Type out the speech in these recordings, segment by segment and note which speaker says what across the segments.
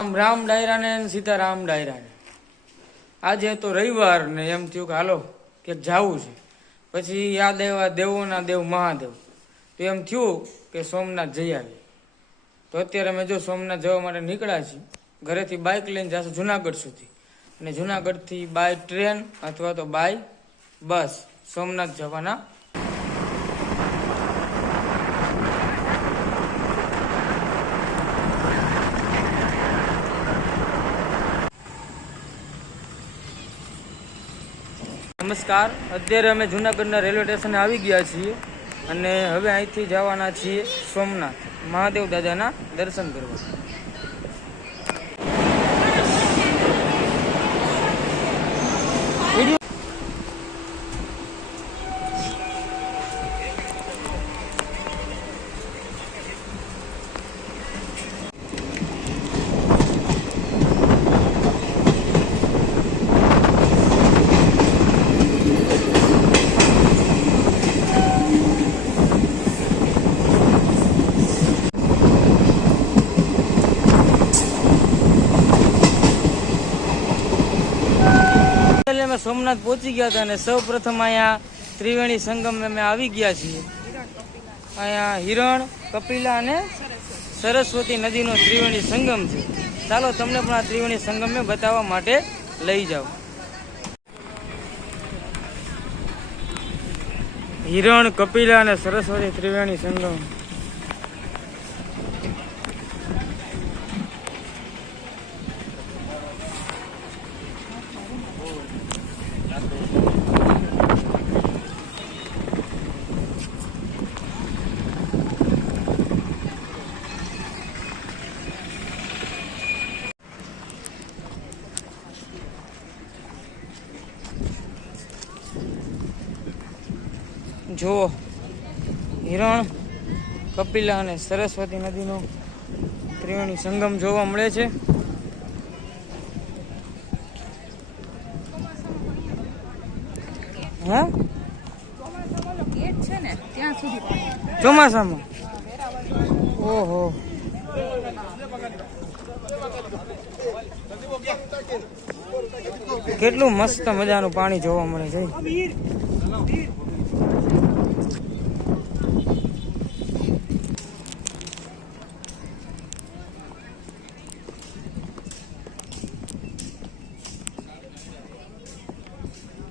Speaker 1: રામ ડાયરાને અને સીતારામ ડાયરાને. આજે તો રવિવાર ને એમ થયું કે હાલો, કે જાવું છે. પછી યાદ આવ્યા દેવોના દેવ મહાદેવ. તો એમ થયું કે સોમનાથ જઈ આવી તો અત્યારે અમે જો સોમનાથ જવા માટે નીકળ્યા છીએ. ઘરેથી બાઇક લઈને જશું જુનાગઢ સુધી. અને જુનાગઢથી બાય ટ્રેન અથવા તો બાય બસ સોમનાથ જવાના નમસ્કાર અત્યારે અમે જુનાગઢના રેલવે સ્ટેશને આવી ગયા છીએ અને હવે અહીંથી જવાના છીએ સોમનાથ. મહાદેવ દાદાના દર્શન કરવા. સોમનાથ પહોંચી ગયા હતા અને સૌ પ્રથમ અહીંયા ત્રિવેણી સંગમ અમે આવી ગયા છીએ. અહીંયા હિરણ, કપિલા અને સરસ્વતી નદીનો ત્રિવેણી સંગમ છે. ચાલો તમને પણ આ ત્રિવેણી સંગમને બતાવવા માટે લઈ જાઓ. હિરણ, કપિલા અને સરસ્વતી ત્રિવેણી સંગમ. જુઓ હિરણ કપિલા અને સરસ્વતી નદીનો ત્રિવેણી સંગમ જોવા મળે છે. હા? ચોમાસામાં? ઓહો. કેટલું મસ્ત મજાનું પાણી જોવા મળે છે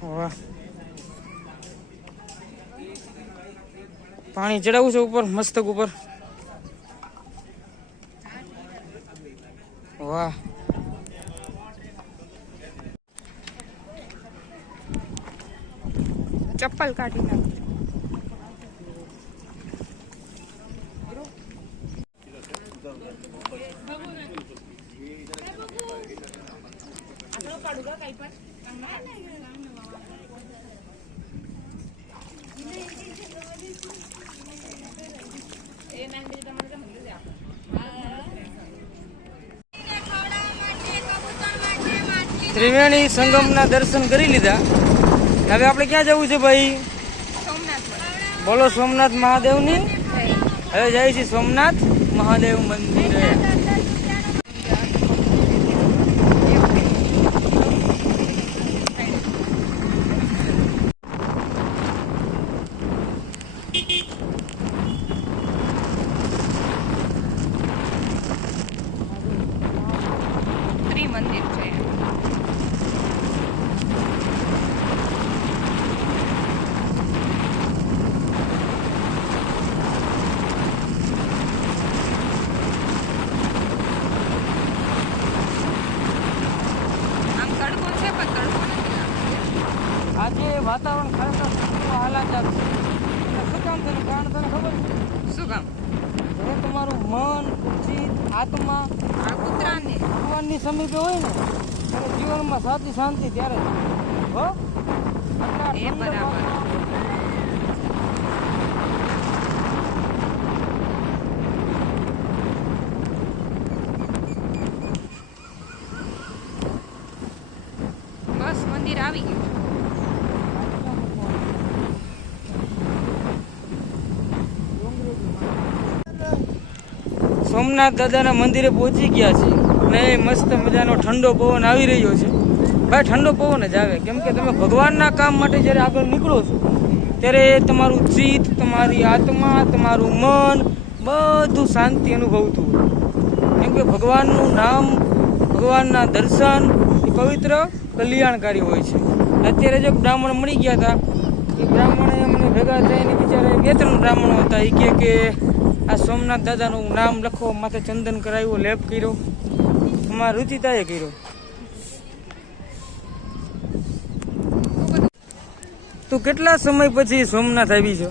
Speaker 1: વાહ પાણી ચડાવું છે ઉપર મસ્તક ઉપર. વાહ.
Speaker 2: ચપ્પલ કાઢી નાખ.
Speaker 1: ત્રિવેણી સંગમના દર્શન કરી લીધા. હવે આપણે ક્યાં જવું છે ભાઈ? બોલો સોમનાથ મહાદેવની. હવે જાય છે સોમનાથ મહાદેવ મંદિરે
Speaker 2: ત્રિમંદિર છે આમ તડકો છે પણ તડકો નથી લાગતો.
Speaker 1: આજે વાતાવરણ ખરેખર કેટલું આહલાદક છે એટલે શું કામ થયું કારણ તને ખબર છે
Speaker 2: શું કામ
Speaker 1: જ્યારે તમારું મન ચિત્ત આત્મા.
Speaker 2: કૂતરાને.
Speaker 1: ભગવાનની સમીપે હોય ને ત્યારે જીવનમાં સાચી શાંતિ ત્યારે. હો?
Speaker 2: એ બરાબર. બસ મંદિર આવી ગયું.
Speaker 1: સોમનાથ દાદાના મંદિરે પહોંચી ગયા છે ને મસ્ત મજાનો ઠંડો પવન આવી રહ્યો છે. ભાઈ, ઠંડો પવન જ આવે. કેમ કે તમે ભગવાનના કામ માટે જ્યારે આગળ નીકળો છો, ત્યારે તમારું ચિત્ત તમારી આત્મા, તમારું મન બધું શાંતિ અનુભવતું હોય. કેમ કે ભગવાનનું નામ, ભગવાનના દર્શન એ પવિત્ર, કલ્યાણકારી હોય છે. અત્યારે જો બ્રાહ્મણ મળી ગયા હતા એ બ્રાહ્મણે મને ભેગા થઈને બિચારા બે ત્રણ બ્રાહ્મણો હતા. એ કે આ સોમનાથ દાદાનું નામ લખો માથે ચંદન કરાવ્યું લેપ કર્યો. અમારા રુચિતાએ કર્યો. તું કેટલા સમય પછી સોમનાથ આવી છો?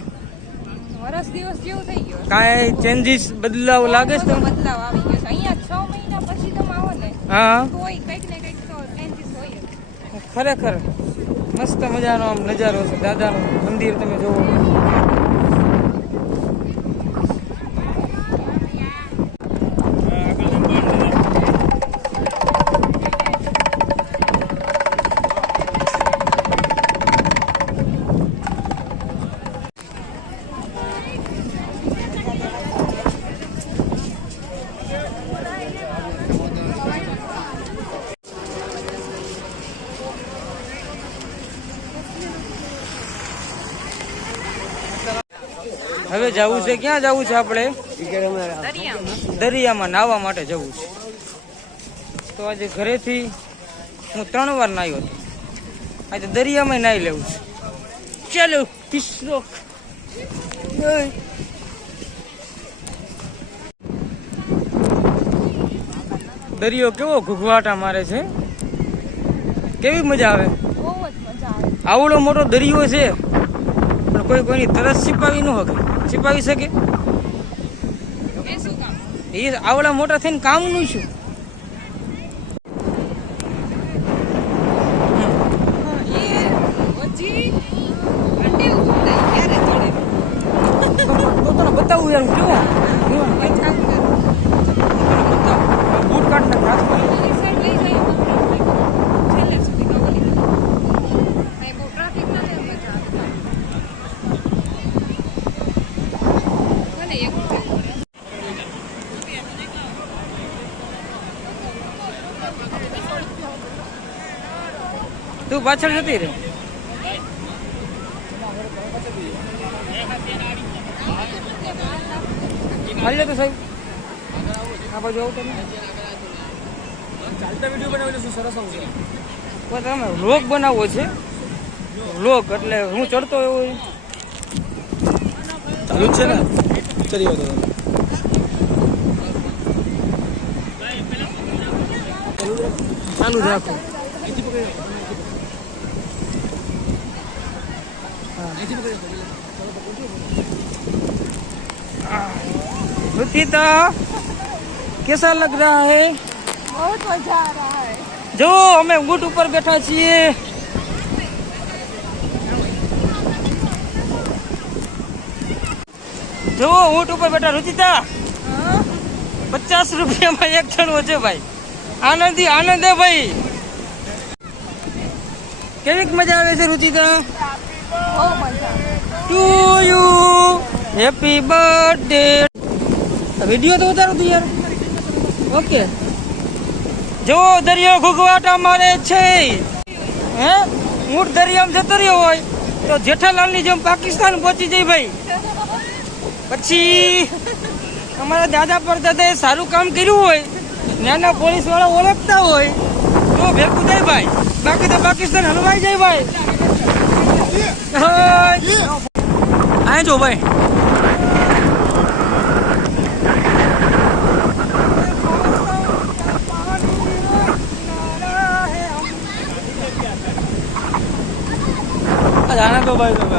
Speaker 2: વરસ દિવસ જેવું થઈ ગયો.
Speaker 1: કાંઈ ચેન્જીસ બદલાવ લાગે છે તમને?
Speaker 2: બદલાવ આવી ગયો અહીંયા છ મહિના પછી તમે આવો ને
Speaker 1: હા.
Speaker 2: તોય કંઈક ને કંઈક તો ચેન્જીસ હોય
Speaker 1: ખરેખર. મસ્ત મજાનો આમ નજારો છે. દાદાનું મંદિર તમે જોવો. હવે જવું છે? ક્યાં જવું છે આપણે?
Speaker 2: દરિયામાં
Speaker 1: નાહવા માટે જવું છે. તો આજે ઘરેથી હું ત્રણ વાર નાહ્યો હતો. આજે દરિયામાં નાહી લેવું છે. ચાલો કિસ્સો દરિયો કેવો ઘૂઘવાટા મારે છે? કેવી મજા આવે. આવડો મોટો દરિયો છે. પણ કોઈ કોઈની તરસ છીપાવી ન શકે. छिપાવી શકે?
Speaker 2: એ
Speaker 1: આવડા મોટા થઈને કામનું શું
Speaker 2: એ હજી અંડે ઉભું થાય ત્યારે ચડે
Speaker 1: તો તને બતાવું યાર કેવો બૂટ કાઢ નાખ હાથમાં.
Speaker 2: એ સાઈડ લઈ જઈએ છેલ્લે સુધી તો ઓલી અહીં બહુ ટ્રાફિક ના થાય મજા આવે મને એક
Speaker 1: તું પાછળ જતી રે મળી તો સાહેબ. આ બાજુ આવું તમે.
Speaker 3: ચાલતા વીડિયો બનાવેલો શું સરસ આવશે
Speaker 1: તમે વ્લોગ બનાવવો છે. વ્લોગ એટલે હું ચડતો એવો
Speaker 3: ચાલુ છે ને? ચડી
Speaker 1: ચાલુ રાખો. रुचिता कैसा लग रहा है
Speaker 2: बहुत मजा आ रहा है
Speaker 1: જો અમે ઊંટ ઉપર બેઠા છીએ જો ઊંટ ઉપર બેઠા રુચિતા પચાસ રૂપિયામાં એક જણો છે ભાઈ આનંદી આનંદ હે ભાઈ કેવીક મજા આવે છે Ruchita To you happy birthday video તો ઉતારો તું યાર. ઓકે જો દરિયો ઘૂઘવાટા મારે છે. હે? ઊંટ દરિયામાં જતો રહ્યો હોય તો જેઠાલાલની જેમ પાકિસ્તાન પહોંચી જાય ભાઈ. પછી અમારા દાદા પર દાદાએ સારું કામ કર્યું હોય નાના પોલીસવાળા ઓળખતા હોય, તો ભેગું થાય ભાઈ. બાકી તો પાકિસ્તાન હલવાઈ જાય ભાઈ. આ જો ભાઈ. જાણે તો ભાઈ તમે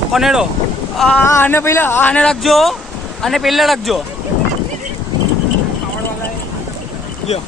Speaker 1: લો કનેડો આને પહેલા આને રાખજો. આને પહેલા રાખજો.
Speaker 3: ગયો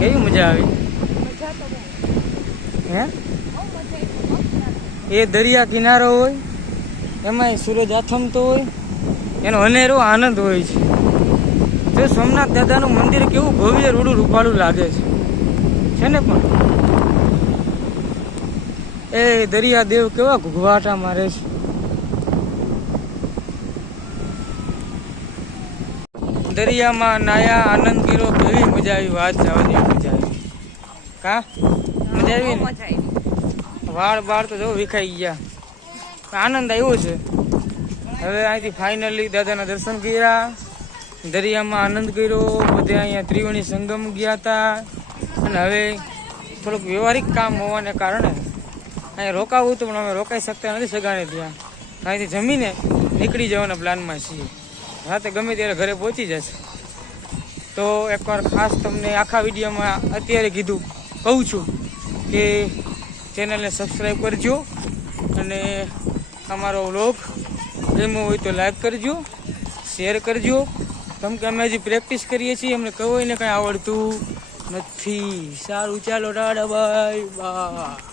Speaker 1: હે
Speaker 2: બહુ મજા આવી
Speaker 1: એ દરિયા કિનારો હોય, એમાંય સૂરજ આથમતો હોય, એનો અનેરો આનંદ હોય છે. જો સોમનાથ દાદાનું મંદિર કેવું ભવ્ય રૂડું રૂપાળું લાગે છે. છે ને પણ? એ દરિયા દેવ કેવા ઘૂઘવાટા મારે છે. દરિયામાં નાયા આનંદ કર્યો, કેવી મજા આવી, વાત જવાની મજા આવી. કા? મજા આવી વાળ બાળ તો જો વિખાઈ ગયા. આનંદ આવ્યો છે. હવે અહીંથી ફાઇનલી દાદાના દર્શન કર્યા. દરિયામાં આનંદ કર્યો. બધે અહીંયા ત્રિવેણી સંગમ ગયા હતા અને હવે થોડુંક વ્યવહારિક કામ હોવાને કારણે અહીંયા રોકાવું હતું, પણ અમે રોકાઈ શકતા નથી સગાને ત્યાં. અહીંથી જમીને નીકળી જવાના પ્લાનમાં છીએ. રાતે ગમે ત્યારે ઘરે પહોંચી જશે. તો એકવાર ખાસ તમને આખા વિડીયોમાં અત્યારે કીધું કહું છું કે ચેનલને સબસ્ક્રાઈબ કરજો અને અમારો વ્લોગ ગમ્યો હોય તો લાઈક કરજો, શેર કરજો. કેમ કે અમે હજી પ્રેક્ટિસ કરીએ છીએ, અમને ને કંઈ આવડતું નથી. સારું, ચાલો ટાટા બાય બાય.